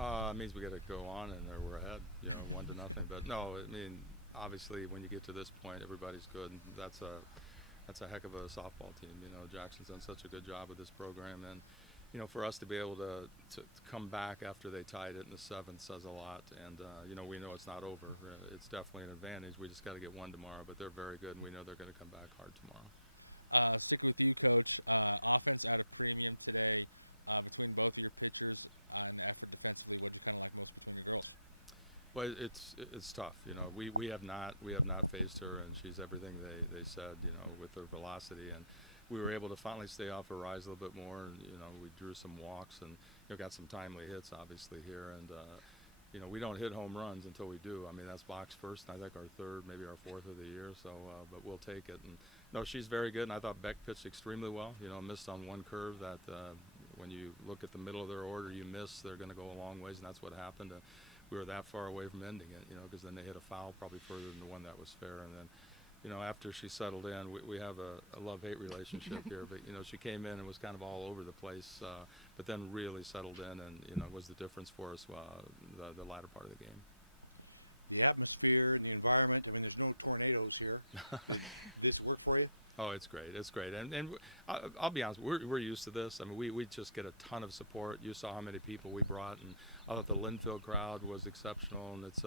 It means we got to go on, and we're ahead, 1-0. But no, I mean, obviously, when you get to this point, everybody's good. And that's a heck of a softball team. Jackson's done such a good job with this program, and for us to be able to come back after they tied it in the seventh says a lot. And we know it's not over. It's definitely an advantage. We just got to get one tomorrow, but they're very good, and we know they're going to come back hard tomorrow. Particular coach, offense had a premium today between both of your pitchers. Defensively, what's kind of like Well, it's tough. We have not faced her, and she's everything they said. With her velocity, and we were able to finally stay off her rise a little bit more. And we drew some walks and got some timely hits, obviously here. And we don't hit home runs until we do. I mean, that's box first, and I think our third, maybe our fourth of the year. So, but we'll take it. And no, she's very good. And I thought Beck pitched extremely well. Missed on one curve that when you look at the middle of their order, you miss. They're going to go a long ways, and that's what happened. We were that far away from ending it, because then they hit a foul probably further than the one that was fair. And then, after she settled in, we have a love-hate relationship here. But, she came in and was kind of all over the place, but then really settled in and, was the difference for us the latter part of the game. the atmosphere, the environment? I mean, there's no tornadoes here. Does it work for you? Oh, it's great. It's great. And I'll be honest, we're used to this. I mean, we just get a ton of support. You saw how many people we brought, and I thought the Linfield crowd was exceptional. And it's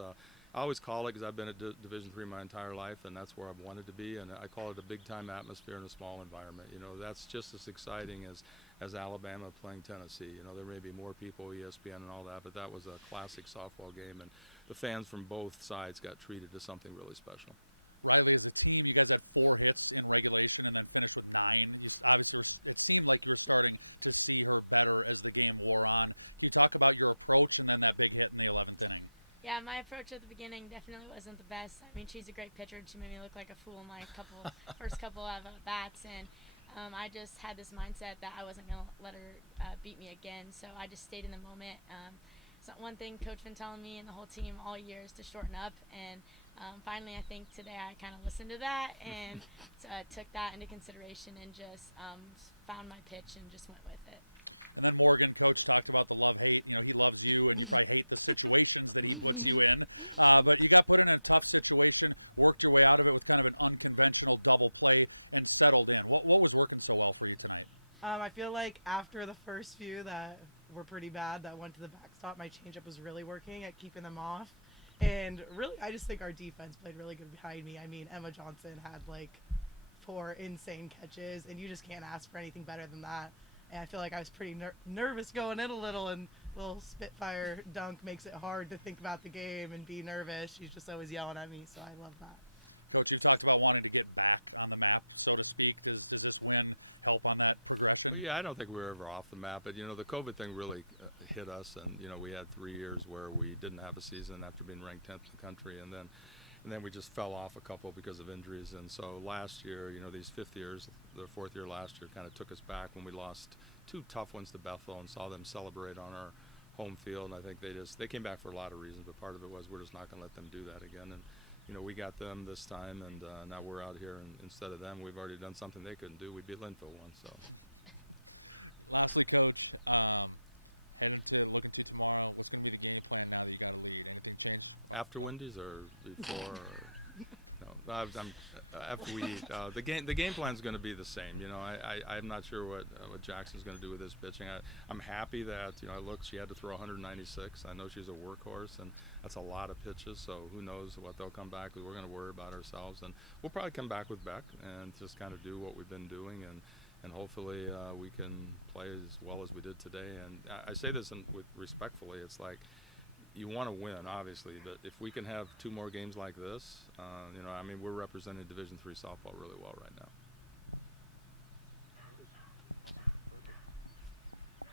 I always call it, because I've been at Division III my entire life, and that's where I've wanted to be. And I call it a big-time atmosphere in a small environment. That's just as exciting as Alabama playing Tennessee. There may be more people, ESPN and all that, but that was a classic softball game, and the fans from both sides got treated to something really special. Riley, as a team, you guys had 4 hits in regulation and then finished with 9. Obviously, it seemed like you're starting to see her better as the game wore on. Can you talk about your approach and then that big hit in the 11th inning? Yeah, my approach at the beginning definitely wasn't the best. I mean, she's a great pitcher, and she made me look like a fool in my first couple of bats, and I just had this mindset that I wasn't going to let her beat me again, so I just stayed in the moment. So one thing Coach been telling me and the whole team all year is to shorten up, and finally I think today I kind of listened to that and took that into consideration and just found my pitch and just went with it. And then Morgan, Coach, talked about the love-hate. He loves you and he might hate the situations that he put you in. But you got put in a tough situation, worked your way out of it with kind of an unconventional double play, and settled in. What was working so well for you tonight? I feel like after the first few that were pretty bad that went to the backstop, my changeup was really working at keeping them off. And really, I just think our defense played really good behind me. I mean, Emma Johnson had like 4 insane catches, and you just can't ask for anything better than that. And I feel like I was pretty nervous going in a little, and little Spitfire dunk makes it hard to think about the game and be nervous. She's just always yelling at me, so I love that. Coach, you talked about wanting to get back on the map, so to speak. Does this win help on that progression? Well, yeah, I don't think we were ever off the map, but the COVID thing really hit us, and we had 3 years where we didn't have a season after being ranked 10th in the country, and then we just fell off a couple because of injuries. And so last year, these 5th years, the 4th year last year kind of took us back when we lost 2 tough ones to Bethel and saw them celebrate on our home field. And I think they came back for a lot of reasons, but part of it was we're just not going to let them do that again. And we got them this time, and now we're out here, and instead of them, we've already done something they couldn't do. We beat Linfield once. So. Lastly, Coach, and to look at tomorrow, what's going to be the game plan now? You got to read After Wendy's or before? No, after we eat. The game plan is going to be the same. I'm not sure what Jackson's going to do with his pitching. I'm happy that she had to throw 196. I know she's a workhorse, and that's a lot of pitches. So who knows what they'll come back with? We're going to worry about ourselves, and we'll probably come back with Beck and just kind of do what we've been doing, and hopefully we can play as well as we did today. And I say this respectfully. It's like, you want to win, obviously, but if we can have 2 more games like this, I mean, we're representing Division III softball really well right now.